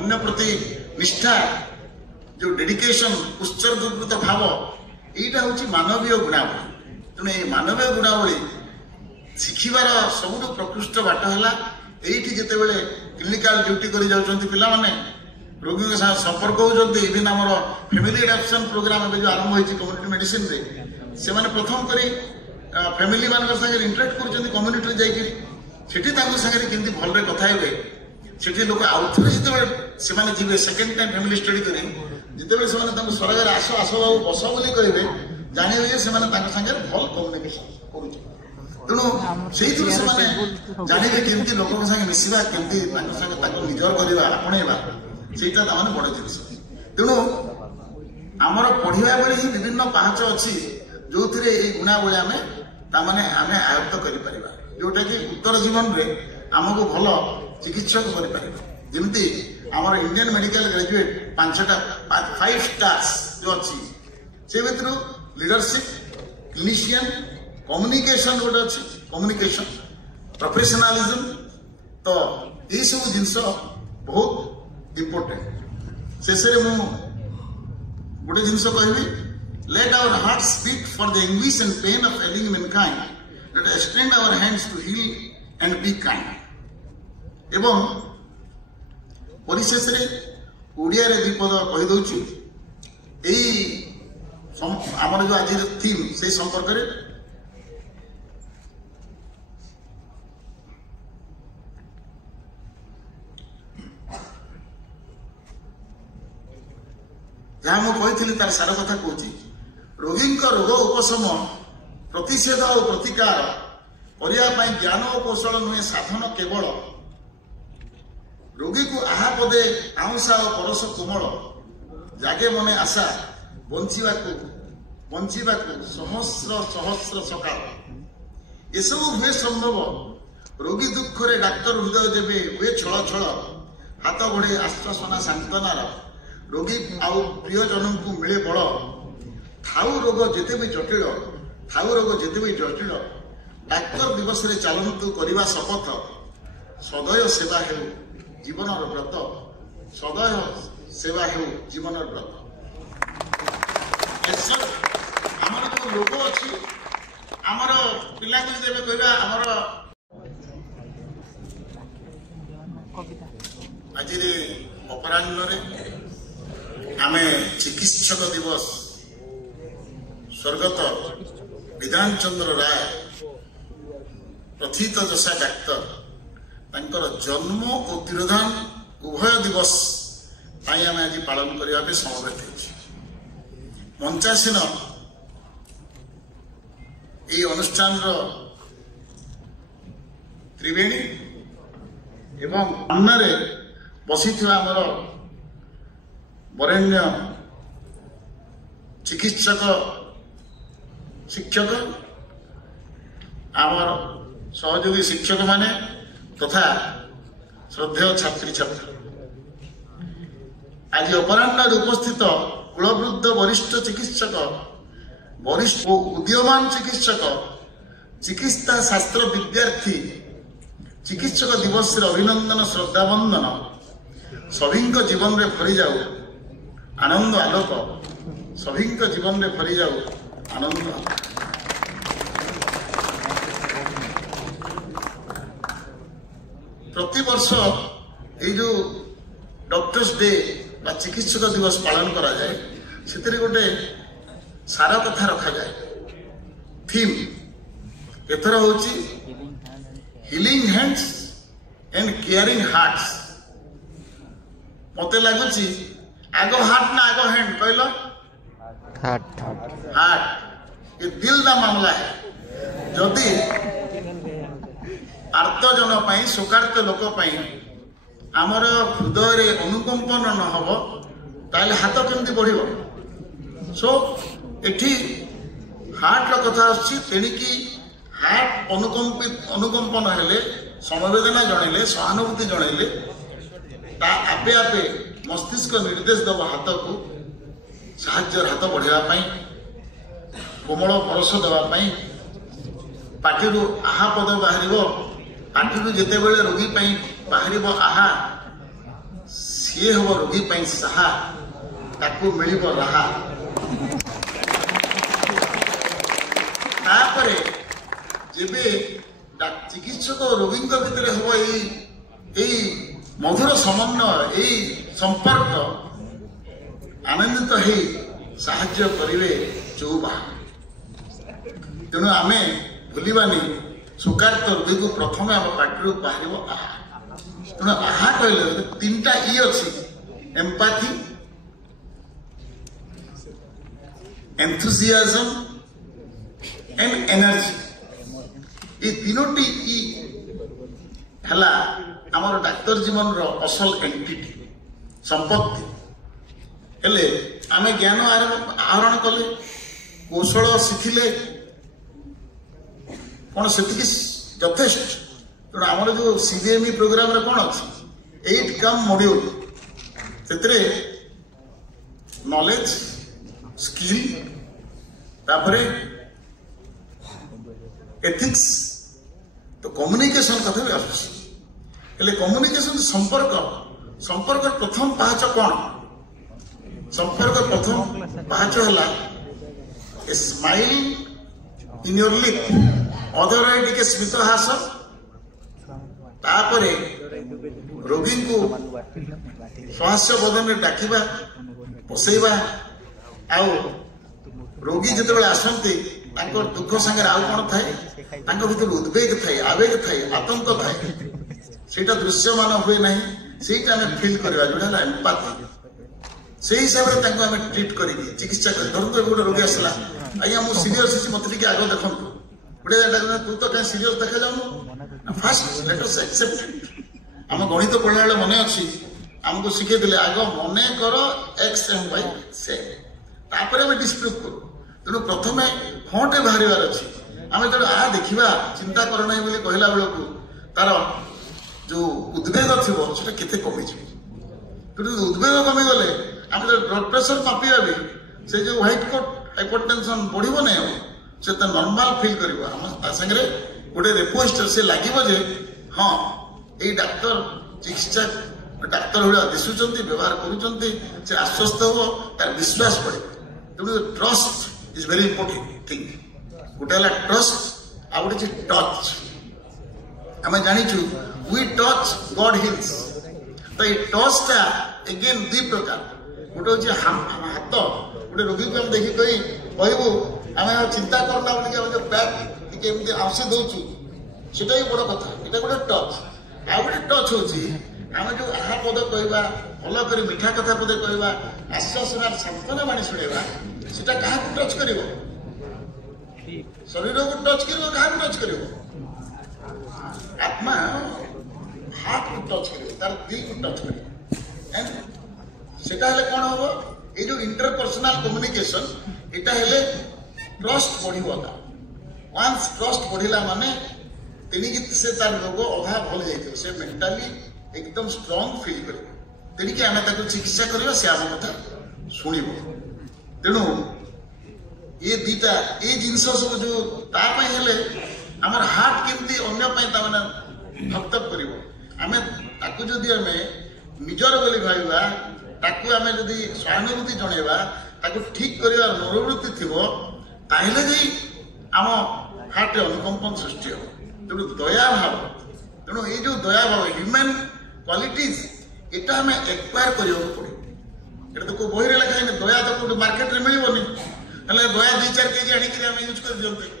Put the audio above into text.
अन्य प्रति निष्ठा जो डेडिकेशन उत्सर्गीकृत भाव यहीटा हूँ मानवीय गुणावली। तेणु ये मानवीय गुणावली शिखिबार सबुठ प्रकृष्ट बाट है यही जितेबले क्लिनिकाल ड्यूटी कर जाउछन्ति पिला माने रोगी के साथ संपर्क होउछन्ति। इवन हमर फैमिली एडॉप्शन प्रोग्राम जो आरंभ होइछि कम्युनिटी मेडिसिन रे से माने प्रथम करी फैमिली मान संगे इंटरेक्ट कर कम्युनिटी जाइकरी सेठी तांको संगे केमती भलरे कथा हेबे सेठी लोक आउथरे जितेबले से माने जीवे सेकंड टाइम फैमिली स्टडी करी जितेबले से माने तांको सरगर आसो आसो बाबू बस बोली कहबे जानिबे जे से माने तांको संगे भल कम्युनिकेशन करूछि। तेणु से जानवे केमती लोक संगे मिसवा केमती निजर करवा आपणेवा सेटा ताने बड़ जिनिस। तेणु आमर पढ़िबा बेले ही विभिन्न पाहच अच्छी जो थे ये गुणावली आम ताने आम आयत्त कर जोटा कि उत्तर जीवन में आमको भल चिकित्सक करमती आमर इंडियन मेडिकल ग्रेजुएट 5 स्टार्स जो अच्छी से भर लीडरशिप क्लिनिशियन कम्युनिकेशन गोटे अच्छी कम्युनिकेशन प्रोफेशनलिज्म तो ये सब जिनस बहुत इम्पोर्टेंट। शेष में गोटे जिनस कहि let our hearts beat for the anguish and pain of ailing mankind let extend our hands to heal and be kind. एवं परिशेष ओडिया रे दीपद कहि दउछु एई हमर जो आज थीम से संपर्क रे जहाँ मुझे कही तार सार कथा कौच रोगी रोग उपशम प्रतिषेध और प्रतिकार करने ज्ञान और कौशल नुहे साधन केवल रोगी को आहा पदे आउसा और परस कोमल जागे मने आशा बंचिबा सहस्र सहस्र सकाल एसबू हुए संभव रोगी दुख रे डाक्तर हृदय देवे हुए छल छल हाथ बढ़े आश्वासना सांत्वनार रोगी आउ प्रियजन को मिले बल थाउ रोग जेते भी जटिल थाउ रोग जेते भी जटिल डाक्तर दिवस रे चालंतु करवा शपथ सदय सेवा हेउ जीवनर व्रत सदय सेवा हेउ जीवनर व्रत। आमर जो लोग अच्छी आमर पिला को जब कहवा आमर आज अपराह्न आमे चिकित्सक दिवस स्वर्गत विधान चंद्र राय प्रथित दशा डाक्तर तांकर जन्म और तिरोधान उभय दिवस आम आज पालन करने समवेत हो मंचासीन ये अनुष्ठान त्रिवेणी एवं सामने बसी आमर वरेण्य चिकित्सक शिक्षक आमर सहयोगी शिक्षक माने तथा श्रद्धेय छात्री छात्री आज अपराह्न उपस्थित कुलवृद्ध वरिष्ठ चिकित्सक वरिष्ठ उदीयमान चिकित्सक चिकित्सा शास्त्र विद्यार्थी चिकित्सक दिवस अभिनंदन श्रद्धा बंदन सभी जीवन में भरी जाऊ आनंद आलोक सभी जीवन में भरी जाऊ आनंद। प्रति वर्ष ये जो डॉक्टर्स डे बा चिकित्सक दिवस पालन करा जाए से गोटे सारा कथा रखा जाए थीम एथर हूँ healing hands and caring hearts. मत लगुच आग हार्ट ना आग हैंड कहल हार्ट हार्ट ये दिल का मामला है। जदि आर्तजन शोकार्त लोक आमर हृदय अनुकंपन न हम ताले हाथ केमती बढ़ सो एठी हार्ट कथा तेणिकी हार्ट अनुकंपन हेले समवेदना जनइले सहानुभूति जनइले आपे आपे मस्तिष्क निर्देश दब हाथ को साहाଯ୍ୟ हाथ बढ़ाई कोमल परस देवाई पार्टी आहा पद बाहर पार्टी जिते बड़े रोगी बाहर आहा सी सी हम रोगी पाई साहा ताकू मिलिब राहा तापरे जेबे चिकित्सक रोगी भितर हम यही मधुर समन्वय यही संपर्क आनंदित हो साहाय्य करेंगे चौबा तेणु आम भूलवानी सुकार्त रोगी को प्रथम आम पार्टी बाहर आहा तेणु आहा कहले तीन टा ई अच्छी एम्पाथी एंथुसियाजम एंड एनर्जी ये तीनोटी ई हला आमर डाक्तर जीवन रो असल एंटिटी संपत्ति हेले आमे ज्ञान आहरण कले कौशल शिखिले कौन से यथेष्ट तेणु आमर जो सीडीएमई प्रोग्राम रे कौन अच्छी 8 कम मॉड्यूल से नॉलेज स्किल तापरे एथिक्स तो कम्युनिकेशन कथा भी आसुची कम्युनिकेशन संपर्क प्रथम पाहच कौन संपर्क प्रथम पाहच है a smile in your lip अधर टिके स्मित हास तापरे रोगी को स्वास्थ्य बदन में डाकिबा बसैबा आउ रोगी जिते आसती दुख संगे आउ कौन थाए भीतर उद्वेग थाए आवेग थाए आतंक थाए सेटा दृश्यमान हुए ना सेटा आम फिल करवा जोड़ा एम्पाथी से हिसाब से ट्रीट कर चिकित्सा कर धरतु गोटे रोगी आसला आज्ञा मुझे सीरीयस मत आग देखु गोटे तू तो कहीं सीरीयस देखा जाऊन फास्ट लेट अस एक्सेप्ट आम गणित पढ़ा बेले मन अच्छी आमको शिखे आग मन कर एक्स एम वाई से आम डिस्प्रूव करूँ तेणु प्रथम हाँ बाहर अच्छी आम जो आ देखा चिंता कर ना बोली कहला बेलू तार जो उद्वेग थी केते कमी तेणु उद्वेग कमीगले आम जो ब्लड प्रेसर मापिया भी से जो व्हाइट कोट हाइपरटेंशन बढ़ो ना से तो नॉर्मल फील कर गोटे रिक्वेस्ट से लगे हाँ ये डाक्तर चिकित्सा डाक्तर भाया दिशुंट व्यवहार कर आश्वस्त हो तार विश्वास पड़े तेणु trust is very important thing गोटे ट्रस्ट आ गोटे टच आम जाचु वी टच गॉड हिल्स तो ये टचटा एगेन दुई प्रकार गोटे हूँ हाथ गोटे रोगी को देखिए कहू आम चिंता करना बोलिए जो बैग टी आंसी दौचु सीटा भी बड़ कथा यहाँ गोटे टच आ गोटे टच हूँ आम जो आहा पद कहवा भल कर मीठा कथा पदे कहवा आश्वासना सांत्वना बाणी शुणा सीटा क्या टच कर शरीर को टच कर क्या टच कर आत्मा हार्ट को टच कर तार दिल को टच कर सेटा कौन हम ये जो इंटरपर्सनल कम्युनिकेशन यहाँ हेले ट्रस्ट बढ़िबा वंस ट्रस्ट बढ़िला माने तेणिकी से तार रोग अधा भल जाइए से मेंटाली एकदम स्ट्रांग फील कर तेणिकी आम चिकित्सा करवा से आम कथा शुणव तेणु ये दीटा ये जिनस सब जो तापे आमर हार्ट केमती अन्य धपधप कर आम जदि आम निजर बोली भावा ताकू आम जदि सहानुभूति जनवा ताकू ठीक कर मनोवृत्ति थी ताहले जी आम हार्ट अनुकंपन सृष्टि हो तेणु दया भाव तेणु ये जो दया भाव ह्यूमन क्वालिटीज यहाँ आम एक्वायर करने पड़े ये तो कोई बही लिखा है दया तो कौट मार्केट में मिलनी दया 2-4 केजी आम यूज कर दिखते